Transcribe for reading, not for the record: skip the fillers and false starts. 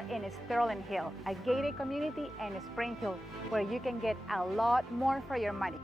are in Sterling Hill, a gated community in Spring Hill, where you can get a lot more for your money.